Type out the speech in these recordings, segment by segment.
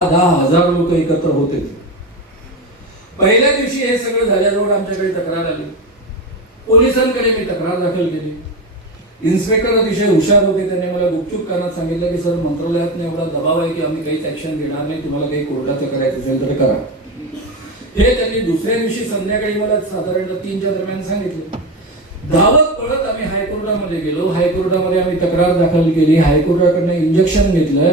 10,000 लोक एकत्र होते. पहिल्या दिवशी हे सगळं झाल्यावर आमच्याकडे तक्रार आली. पोलिसांकडे मी तक्रार दाखल केली. इन्स्पेक्टर अतिशय हुशार होते. त्यांनी मला गुपचूप करण्यात सांगितलं की सर, मंत्रालयात एवढा दबाव आहे की आम्ही काहीच ऍक्शन घेणार नाही, तुम्हाला काही कोर्टाचं करायचं असेल तर करा. हे त्यांनी दुसऱ्या दिवशी संध्याकाळी मला साधारण 3च्या दरम्यान सांगितलं. धावत पळत आम्ही हायकोर्टामध्ये गेलो. हायकोर्टामध्ये आम्ही तक्रार दाखल केली. हायकोर्टाकडनं इंजेक्शन घेतलं.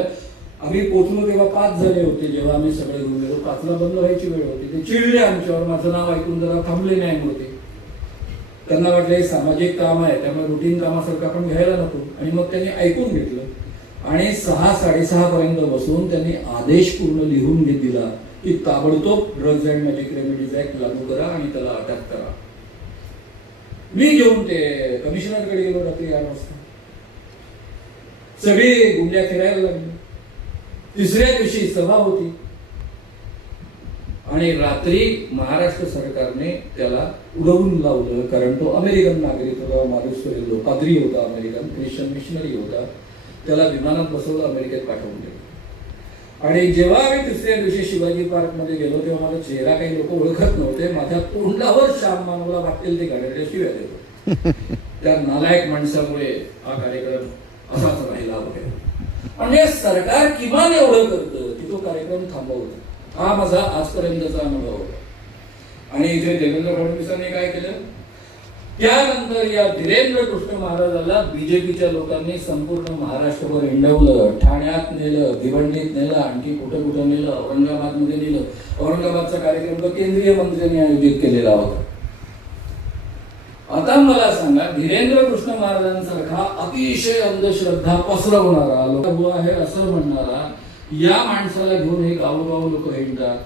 आम्ही पोचलो तेव्हा 5 झाले होते. जेव्हा आम्ही सगळे घेऊन गेलो 5ला बंद व्हायची वेळ होती. ते चिडले आमच्यावर. माझं नाव ऐकून जरा थांबले न्यायमूर्ती. त्यांना वाटलं हे सामाजिक काम आहे, त्यामुळे रुटीन कामासारखं आपण घ्यायला नको. आणि मग त्यांनी ऐकून घेतलं आणि 6-6:30 पर्यंत बसून त्यांनी आदेश पूर्ण लिहून दिला की ताबडतोब drugs and magic remedies act लागू करा आणि त्याला अटक करा. मी घेऊन ते कमिशनरकडे गेलो रात्री 8 वाजता. सगळी गुंड्या फिरायला लागली. तिसऱ्या दिवशी सभा होती आणि रात्री महाराष्ट्र सरकारने त्याला उडवून लावलं. कारण तो अमेरिकन नागरिक होता, मारुस्वरील पाद्री होता, अमेरिकन ख्रिश्चन मिशनरी होता. त्याला विमानात बसवलं, अमेरिकेत पाठवून दिलं. आणि जेव्हा आम्ही तिसऱ्या दिवशी शिवाजी पार्क मध्ये गेलो तेव्हा माझा चेहरा काही लोक ओळखत नव्हते. माझ्या तोंडावर श्याम मानवला वाटतील ते गाड्या शिव्या देतो. त्या नालायक माणसामुळे हा कार्यक्रम असाच राहिला वगैरे. म्हणजे सरकार किमान एवढं करतं की तो कार्यक्रम थांबवतो. हा माझा आजपर्यंतचा अनुभव होता. आणि इथे देवेंद्र फडणवीसांनी काय केलं, त्यानंतर या धीरेंद्र कृष्ण महाराजाला बीजेपीच्या लोकांनी संपूर्ण महाराष्ट्रभर हिंडवलं. ठाण्यात नेलं, भिवंडीत नेलं, आणखी कुठे कुठे नेलं, औरंगाबादमध्ये नेलं. औरंगाबादचा कार्यक्रम तर केंद्रीय मंत्र्यांनी आयोजित केलेला होता. आता मला सांगा, धीरेंद्र कृष्ण महाराजांसारखा अतिशय अंधश्रद्धा पसरवणारा, लोक आहे असं म्हणणारा या माणसाला घेऊन हे गावोगाव लोक हिंडतात.